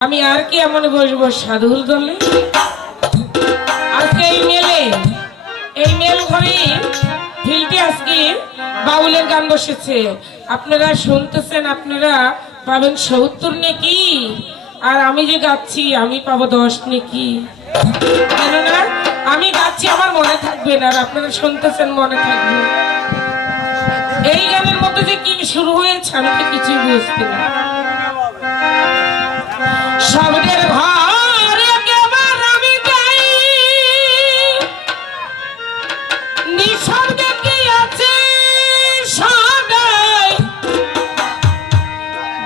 আমি আর কি এমন বসবো সাধুর দলে। আজকে এই মেল ঘরে ফিল্ডে আজকে বাউলের গান বসেছে। আপনারা শুনতেছেন, আপনারা পাবেন 70 নাকি, আর আমি যে গাচ্ছি আমি পাবো 10 নাকি। কেননা আমি গাচ্ছি আমার মনে থাকবে না, আর আপনারা শুনতেছেন মনে থাকবে। এই গানের মধ্যে যে কি শুরু হয়েছে আমি তো কিছুই বুঝতে না। শব্দের ঘরে কেবল আমি যাই, নিঃশব্দে কি আছে সদাই,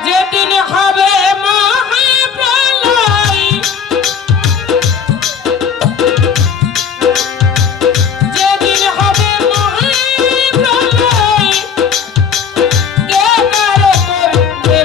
যেদিন হবে মহাপ্রলয়, যেদিন হবে মহাপ্রলয়, কে কারে করবে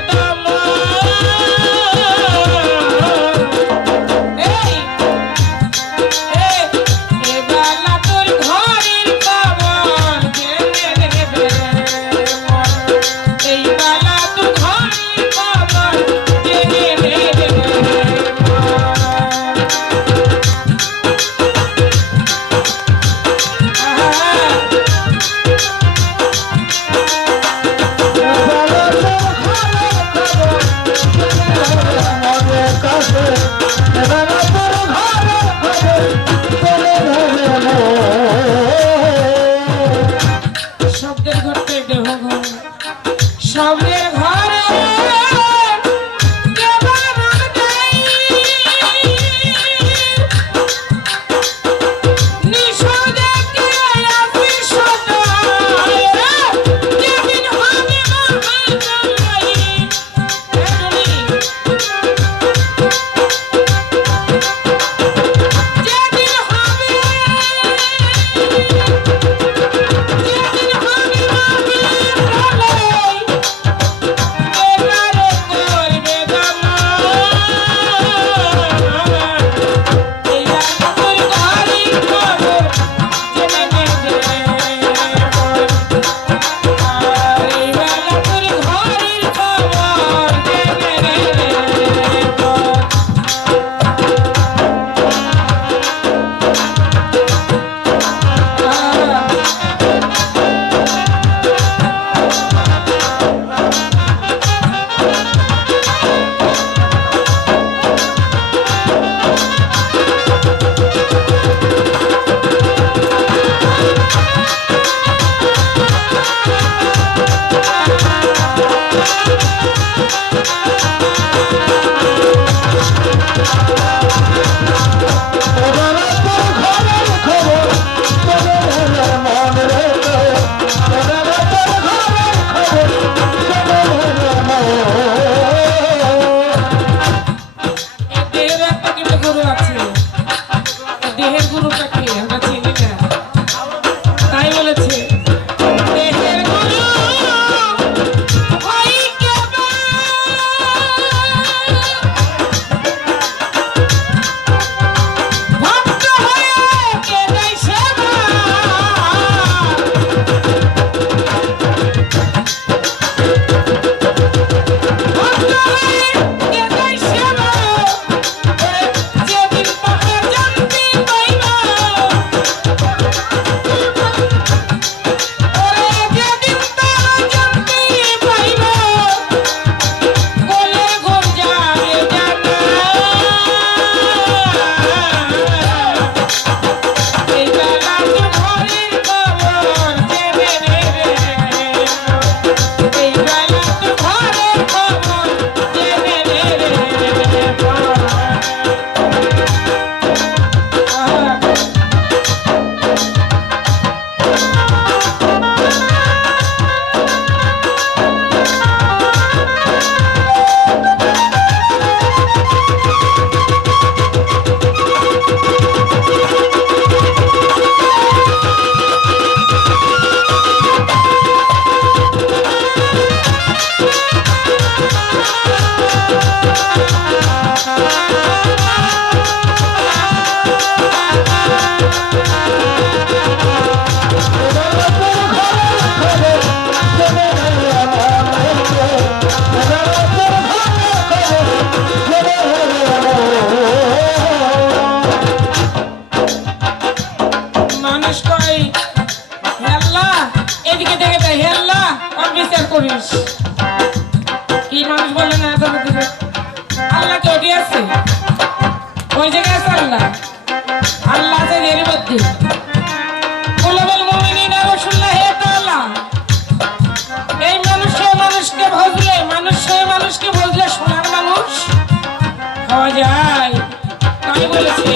শব্দের ঘরে আছে ওটি আছে ওই জায়গায় আছে আল্লাহ আল্লাহ আছে এর মধ্যে কুলুল মুমিনিনা রাসূলুল্লাহ তাআলা এই মানুষকে ভজলে মানুষকে ভজলে সোনার মানুষ হওয়া যায় তাই বলেছে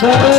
Oh